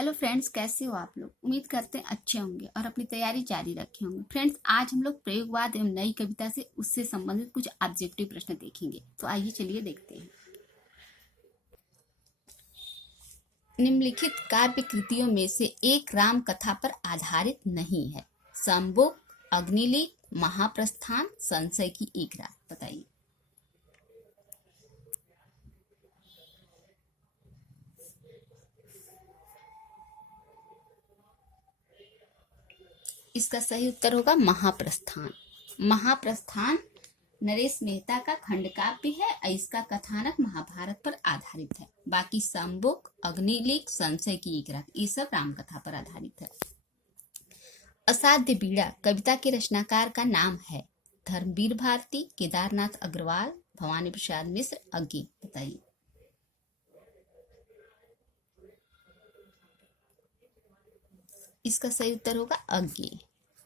Hello friends, कैसे हो आप लोग। उम्मीद करते हैं अच्छे होंगे और अपनी तैयारी जारी रखे होंगे। फ्रेंड्स, आज हम लोग प्रयोगवाद एवं नई कविता से उससे संबंधित कुछ ऑब्जेक्टिव प्रश्न देखेंगे। तो आइए चलिए देखते हैं। निम्नलिखित काव्य कृतियों में से एक राम कथा पर आधारित नहीं है। संबुक, अग्निलीक, महाप्रस्थान, संशय की एक रात। बताइए। इसका सही उत्तर होगा महाप्रस्थान। महाप्रस्थान नरेश मेहता का खंडकाव्य है और इसका कथानक महाभारत पर आधारित है। बाकी संबुक, अग्निलीक, संशय की एक रात ये सब रामकथा पर आधारित है। असाध्य बीड़ा कविता के रचनाकार का नाम है। धर्मवीर भारती, केदारनाथ अग्रवाल, भवानी प्रसाद मिश्र, अज्ञे। बताइए। इसका सही उत्तर होगा अज्ञे।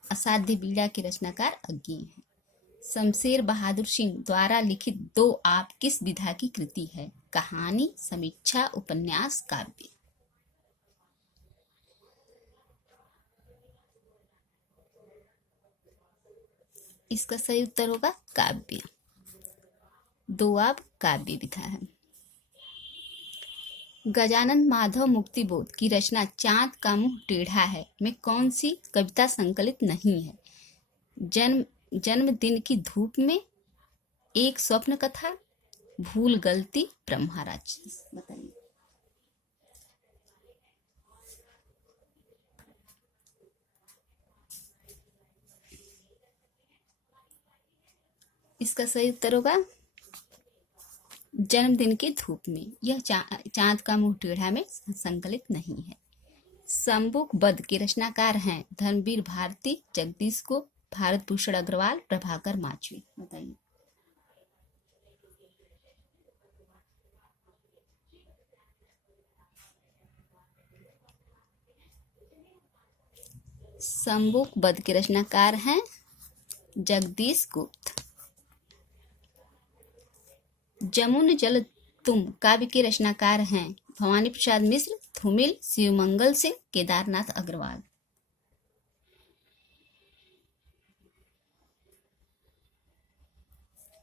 असाध्य बीड़ा के रचनाकार अज्ञे हैं। शमशेर बहादुर सिंह द्वारा लिखित दो आप किस विधा की कृति है। कहानी, समीक्षा, उपन्यास, काव्य। इसका सही उत्तर होगा काव्य। दो आप काव्य विधा है। गजानन माधव मुक्तिबोध की रचना चांद का मुंह टेढ़ा है में कौन सी कविता संकलित नहीं है। जन्मदिन की धूप में, एक स्वप्न कथा, भूल गलती, ब्रह्मा राक्षस। बताइए। इसका सही उत्तर होगा जन्मदिन की धूप में। यह चांद का मुंह टेढ़ा में संकलित नहीं है। संबुक बद के रचनाकार हैं धर्मवीर भारती, जगदीश को, भारत भूषण अग्रवाल, प्रभाकर माचवी। बताइए। संबुक बद के रचनाकार हैं जगदीश गुप्त। जमुन जल तुम काव्य के रचनाकार हैं भवानी प्रसाद मिश्र, धूमिल, शिवमंगल सिंह, केदारनाथ अग्रवाल।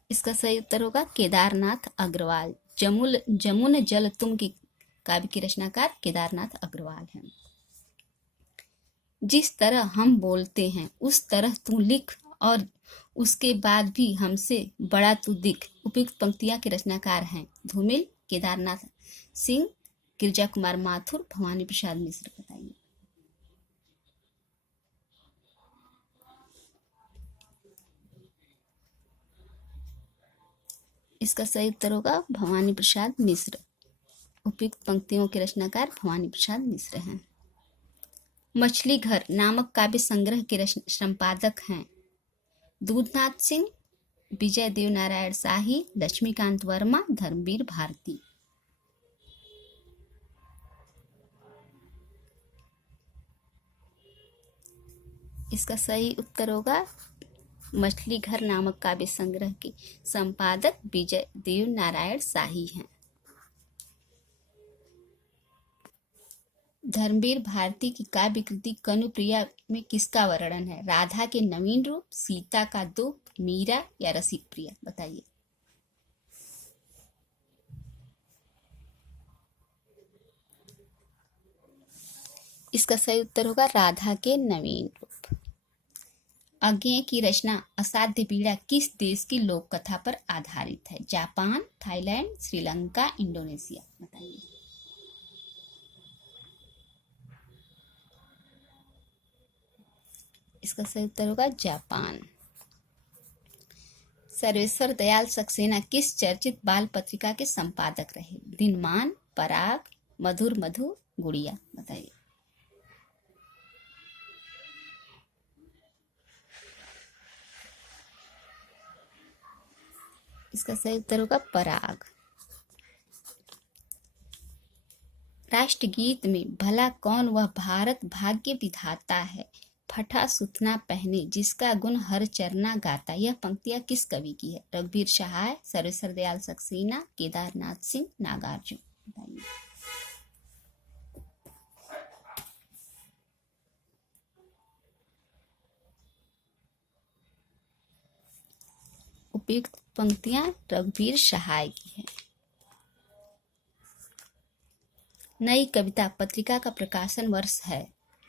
इसका सही उत्तर होगा केदारनाथ अग्रवाल। जमुन जल तुम की काव्य के रचनाकार केदारनाथ अग्रवाल हैं। जिस तरह हम बोलते हैं उस तरह तू लिख और उसके बाद भी हमसे बड़ा तू दिख। उपयुक्त पंक्तियां के रचनाकार हैं धूमिल, केदारनाथ सिंह, गिरजा कुमार माथुर, भवानी प्रसाद मिश्र। बताइए। इसका सही उत्तर होगा भवानी प्रसाद मिश्र। उपयुक्त पंक्तियों के रचनाकार भवानी प्रसाद मिश्र हैं। मछली घर नामक काव्य संग्रह के संपादक हैं दूधनाथ सिंह, विजय देव नारायण शाही, लक्ष्मीकांत वर्मा, धर्मवीर भारती। इसका सही उत्तर होगा मछली घर नामक काव्य संग्रह के संपादक विजय देव नारायण शाही हैं। धर्मवीर भारती की काव्य कृति कनुप्रिया में किसका वर्णन है। राधा के नवीन रूप, सीता का दुख, मीरा या रसिक प्रिया। बताइए। इसका सही उत्तर होगा राधा के नवीन रूप। अज्ञेय की रचना असाध्य पीड़ा किस देश की लोक कथा पर आधारित है। Japan, Thailand, Sri Lanka, Indonesia. बताइए। इसका सही उत्तर होगा जापान। सर्वेश्वर दयाल सक्सेना किस चर्चित बाल पत्रिका के संपादक रहे। दिनमान, पराग, मधुर मधु, गुड़िया। बताइए। इसका सही उत्तर होगा पराग। राष्ट्रगीत में भला कौन वह भारत भाग्य विधाता है, फटा सुथना पहने जिसका गुण हर चरना गाता। यह पंक्तियां किस कवि की है। रघुवीर सहाय, सर्वेश्वर दयाल सक्सेना, केदारनाथ सिंह, नागार्जुन। बताइए। उपयुक्त पंक्तियां रघुवीर सहाय की है। नई कविता पत्रिका का प्रकाशन वर्ष है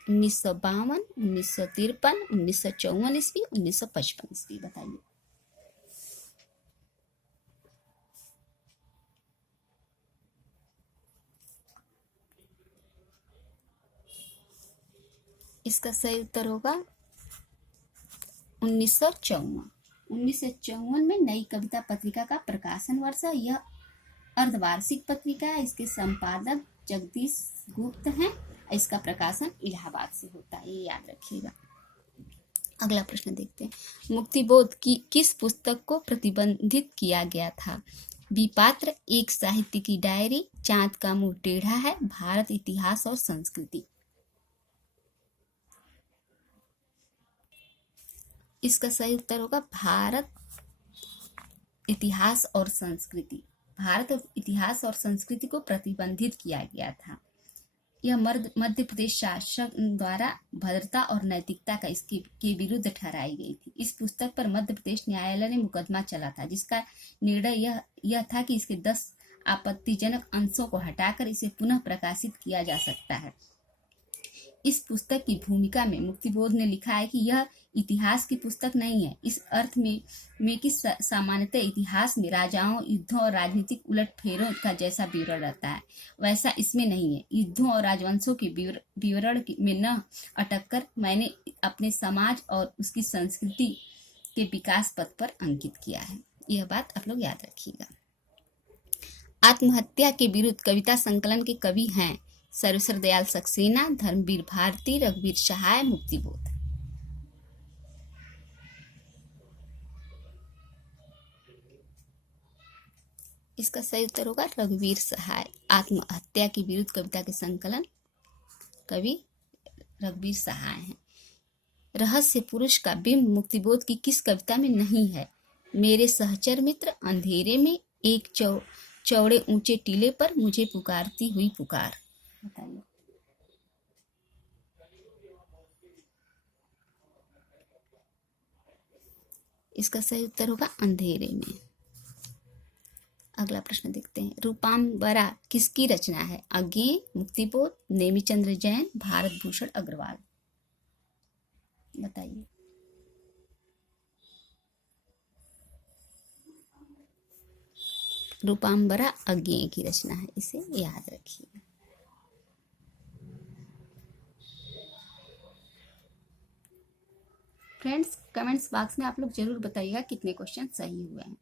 1952, 1953, 1954 ईस्वी, 1955 ईस्वी। बताइए। इसका सही उत्तर होगा 1954। 1954 में नई कविता पत्रिका का प्रकाशन वर्ष है। यह अर्धवार्षिक पत्रिका है। इसके संपादक जगदीश गुप्त हैं। इसका प्रकाशन इलाहाबाद से होता है, ये याद रखिएगा। अगला प्रश्न देखते हैं। मुक्तिबोध की किस पुस्तक को प्रतिबंधित किया गया था? विपात्र, एक साहित्य की डायरी, चांद का मुंह टेढ़ा है, भारत इतिहास और संस्कृति। इसका सही उत्तर होगा भारत इतिहास और संस्कृति। भारत और इतिहास और संस्कृति को प्रतिबंधित किया गया था। यह मध्य प्रदेश शासक द्वारा भद्रता और नैतिकता का के विरुद्ध ठहराई गई थी। इस पुस्तक पर मध्य प्रदेश न्यायालय ने मुकदमा चला था, जिसका निर्णय यह था कि इसके 10 आपत्तिजनक अंशों को हटाकर इसे पुनः प्रकाशित किया जा सकता है। इस पुस्तक की भूमिका में मुक्तिबोध ने लिखा है कि यह इतिहास की पुस्तक नहीं है, इस अर्थ में कि सामान्यतः इतिहास में राजाओं, युद्धों और राजनीतिक उलटफेरों का जैसा विवरण रहता है, वैसा इसमें नहीं है। युद्धों और राजवंशों के विवरण में न अटक कर मैंने अपने समाज और उसकी संस्कृति के विकास पथ पर अंकित किया है। यह बात आप लोग याद रखिएगा। आत्महत्या के विरुद्ध कविता संकलन के कवि हैं सर्वेश्वर दयाल सक्सेना, धर्मवीर भारती, रघुवीर सहाय, मुक्तिबोध। इसका सही उत्तर होगा रघुवीर सहाय। आत्महत्या के विरुद्ध कविता के संकलन कवि रघुवीर सहाय हैं। रहस्य पुरुष का बिंब मुक्तिबोध की किस कविता में नहीं है? मेरे सहचर मित्र, अंधेरे में, एक चौड़े ऊंचे टीले पर, मुझे पुकारती हुई पुकार। बताइए। इसका सही उत्तर होगा अंधेरे में। अगला प्रश्न देखते हैं। रूपाम्बरा किसकी रचना है? अज्ञेय, मुक्तिबोध, नेमिचंद्र जैन, भारत भूषण अग्रवाल। बताइए। रूपाम्बरा अज्ञेय की रचना है, इसे याद रखिए। फ्रेंड्स, कमेंट्स बॉक्स में आप लोग जरूर बताइएगा कितने क्वेश्चन सही हुए हैं।